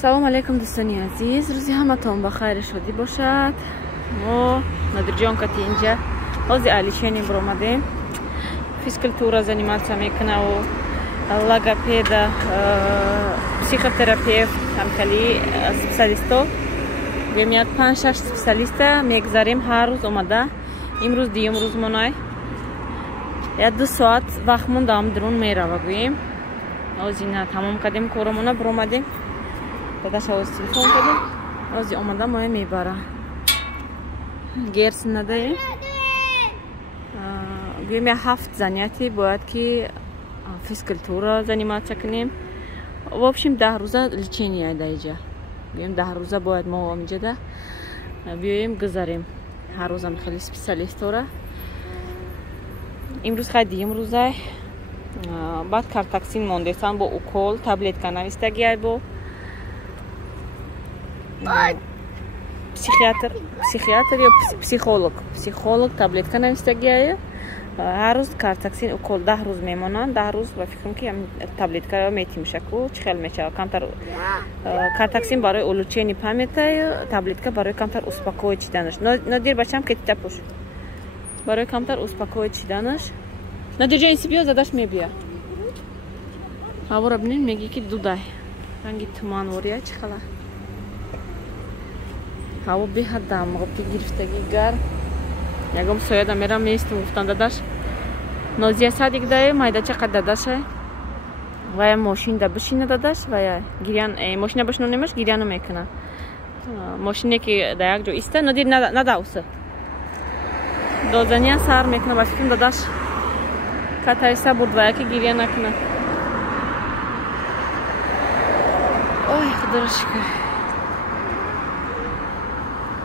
салом алейкум дӯстони азиз, рӯзи ҳаматон ба хайр шодӣ бошад. мо нодирчонкати инҷа ҳозир лечение биромадем. Физкультура заниматься мекунаву логопеда, психотерапевт, ҳамкали специалисто гӯем як 5-6 специалиста мегзарем ҳар рӯз омада. имрӯз диюм рӯз монай 1-2 соат вақт мондам дурун мерава гӯем. ҳозир на тамом кардем корамона биромадем. Дадаша оз телефон кардем. Ҳозир омада моя мебара. Герц надаем. Гӯем я 7 занятий бояд ки физкультура заниматься кунем. В общем 10 рӯза лечение даиҷа. Гӯем 10 рӯза бояд мо амиҷада биёем гузарем. Ҳар рӯзам хеле специалистора. Имрӯз хай диюм рӯзай. Баъд картоксин мондесан бо укол, таблетка навистагиай бо психиатр ё психолог таблетка навистагиая. ҳар рӯз картоксин укол 10 рӯз мемонанд. 10 рӯз ба фикрам ки таблетка метимшаку чихел мешава камтар картоксин барои улучшение памяти, таблетка барои камтар успокоить шиданаш. Нодир бачам кетита пуш барои камтар успокоить шиданаш. Нодир ҷон сибиё задаш мебия. ҳавора бинин меги ки дудай ранги туманвория чихала. ҳаво беҳад дамғоби гирифтаги гарм. Ягом сояда мерам местим гуфтан дадаш нозия садик дае майдача қад дадаша вая мошин да бишина дадаш вая гирян мошина бишнонемаш гиряну мекуна. Мошине ки да як ҷо иста нодир надауса додания сар мекуна ба фикрам дадаш катайса буд вая ки гиря накуна. ой худоро шукр.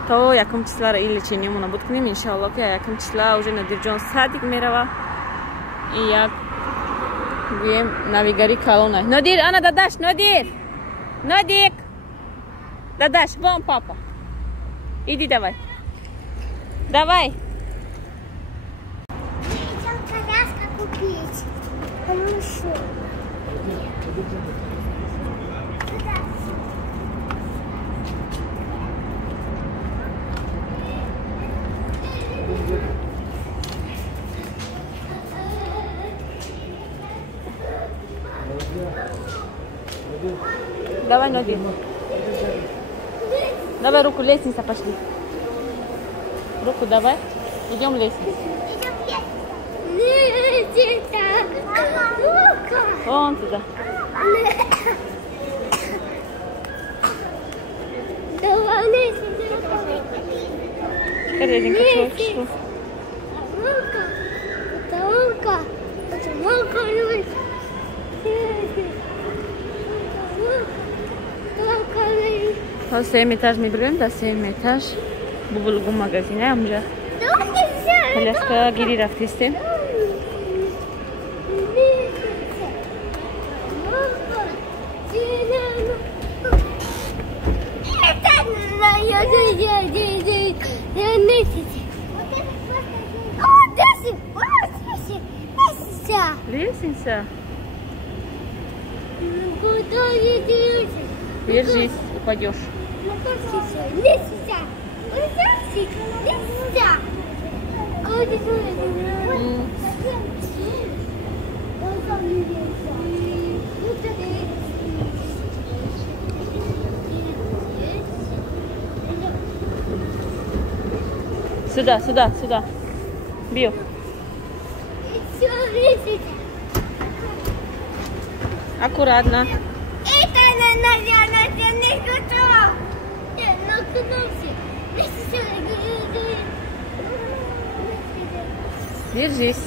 То якум числа лечениямон набуд кунем иншалло ки якум числа уже нодирҷон садик мерава. И як гӯем навигари калонай. Нодир ана дадаш нодир дадаш вон папа иди давай Хотел коляска купить. Хорошо. Давай, Нодир. Давай руку, лестница пошли. Руку давай. Идем лестницу. Вон туда. Давай лестницу. Карелинка, чего? Ҳозир 3 этаж мебирем, да 3 этаж бубулгу магазине амҷа. Коляска гири рафтистем. Лестница. Держись, упадешь. Лестница. Сюда. Био. Аккуратно. Это наверное, не готов. Держись.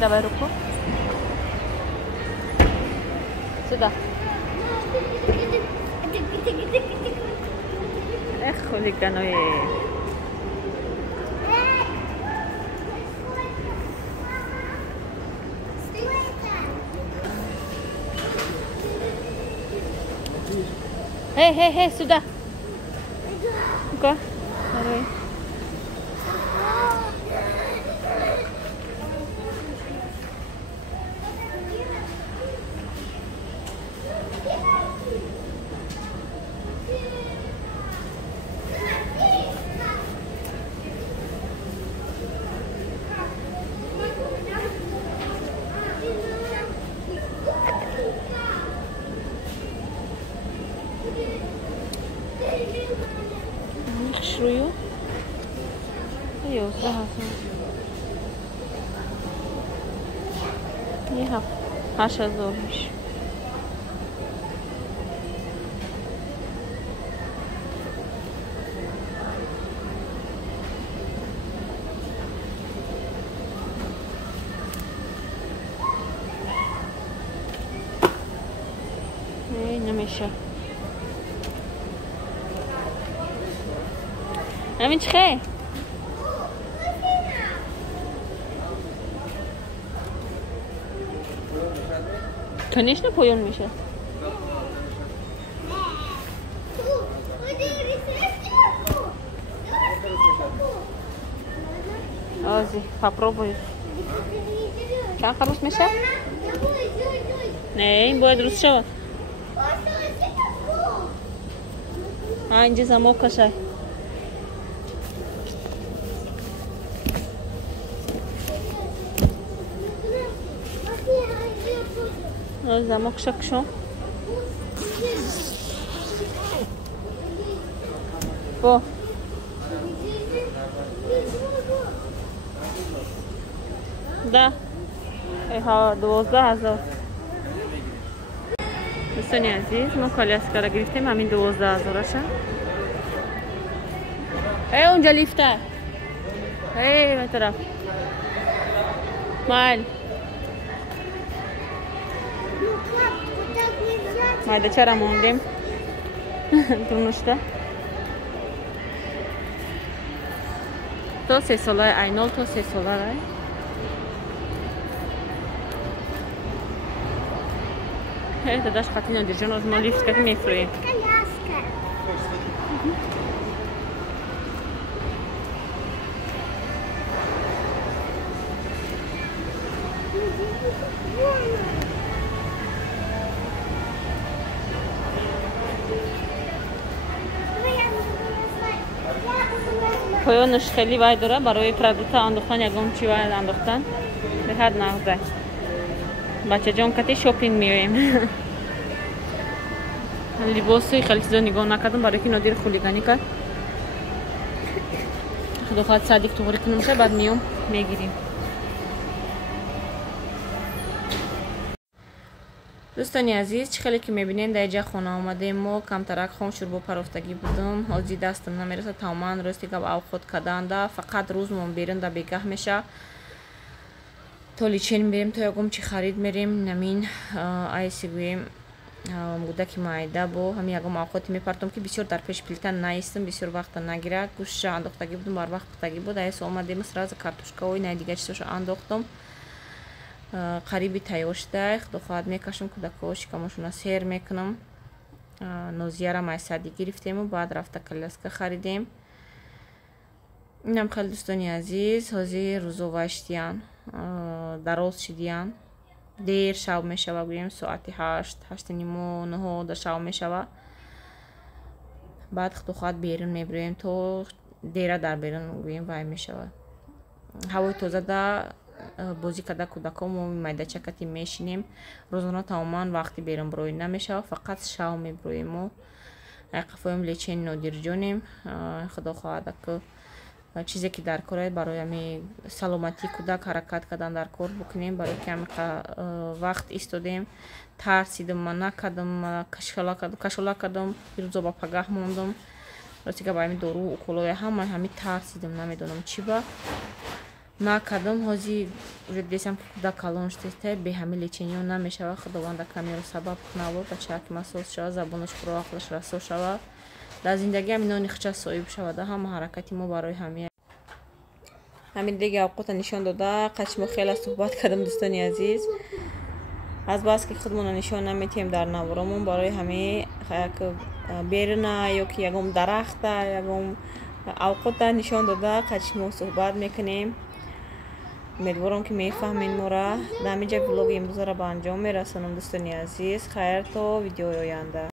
Давай руку. Сюда. Эх, хулиганои. Эй, сюда. Ну-ка. Давай. 11,000 یه 8,000 میشه. نمیشه. همین چه؟ Конечно, поён میشه. Ози, попробуй. Как хорош میشه؟ نه، این باید روز شود. اینجا زموک کشه. زموک شک شو. با. ده. ها 12,000. دوستان عزیز ما کالیاسکا را گرفتیم همین 12,000 شه. اونجا لیفته. به طرف. مال. مایده چرا موندیم؟ دونشته. تو 3 ساله اینال تو 3 ساله هی داداش خاطی نودرجون از ما لیفت کردیم میفرویم. پایانش خیلی وای داره برای پرودکت انداختن یکم چی وای انداختن به حد نغزه. بچه جان کتی شاپینگ میویم. لباسای خیلی چیزا نگاه نکردم برای که نادر خولیگانی کرد. خدا خواهد صدیق توغری کنم شه بعد میام میگیریم. دوستانی عزیز چخیلی که میبینین در اینجا خونه آمده ما کمترک خون شوربا پروفتگی بودم. حاضی دستم نمیرسه تماما راستی که او خود کدانده فقط روزمون بیرون در بگاه میشه. تا لچین میریم تا یکم چی خرید میریم نمین ایسی گویم مودکی معده بو همین یکم اوقاتی میپرتم که بسیار در پیش پلیتن نیستم بسیار وقت نگیره گوش انداختگی بودم بر وقت پختگی بود ایس اومدیم سراز کارتوشکا و نه دیگه چیزش انداختم قریبی تیار شده. خدا خواهد میکشم کودکاش کماشون سیر میکنم. نوزیه را مایسادی گرفتیم و بعد رفته کالیاسکا خریدیم. اینم خیلی دوستانی عزیز حاضی روزو واشتیان دراز شدیان دیر شب میشوه گویم ساعتی 8 نیمو 9 در شب میشوه. بعد خدا خواهد بیرون میبریم تو دیره در بیرون گویم وای میشوه. هوای تازه دا بازی کده کودکام و میده چکتی میشینیم. روزانه تماما وقتی بیرون بروی نمیشه فقط شب میبرویم و قفایم لچین نودرجونیم. خدا خواهد که چیزی که در کار برای همی سلامتی کودک حرکت کردن در کار بکنیم برای که همی وقت ایستادیم ترسیدم من نکردم کشلا کردم روزا با پگاه موندم راستی که با همی دارو و کلوی همی ترسیدم نمیدونم چی با نکردم حاضی уже دیدم که کودک کلان شده به همی لچینی نمیشه و خداوند کمی رو سبب کنه و بچه که مسئول شده زبانش برو عقلش رسو شده در زندگی همی نخچه صاحب شده همه حرکتی ما برای همین دیگه اوقات نشان داده قشم خیلی صحبت کردم دوستانی عزیز از بس که خودمون نشان نمیتیم در نوارمون برای همه بیرونه یا که یکم درخته یکم اوقات نشان داده قشم صحبت میکنیم. امیدوارم که میفهمین ما را. در اینجا ویلوگ امروز را به انجام میرسونم دوستانی عزیز. خیر تا ویدیو آینده.